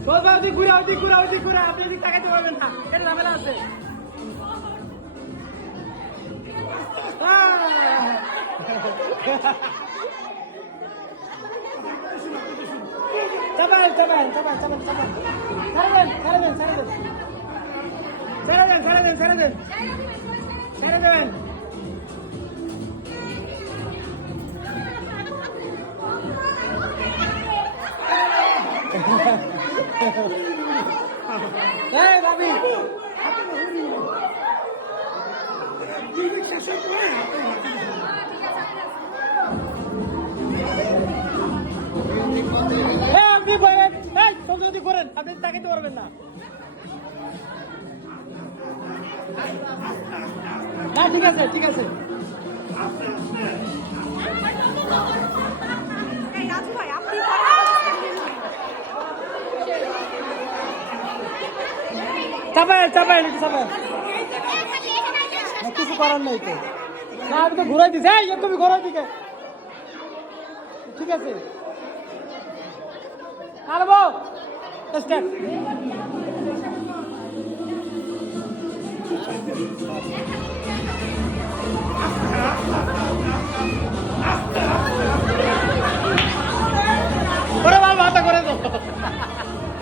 বল ভাই ওদিক ঘুরে ওদিক ঘুরে ওদিক ঘুরে আপনি এদিক তাকাইতে পারবেন না এটা ঝামেলা আছে চাপান চাপান চাপান চাপান চাপান ছেড়ে দেন ছেড়ে দেন ছেড়ে দেন ছেড়ে দেন ছেড়ে দেন ছেড়ে দেন এই বাবি আপনি বলেন এই যদি করেন আপনি তাকাইতে পারবেন না না ঠিক আছে ঠিক আছে চাপায় চাপায় নাকি চাপায় কিছু করার নাই তো না আমি তো ঘুরাই দিচ্ছি এই তুমি ঘোরার দিকে ঠিক আছে আরবো স্টার্ট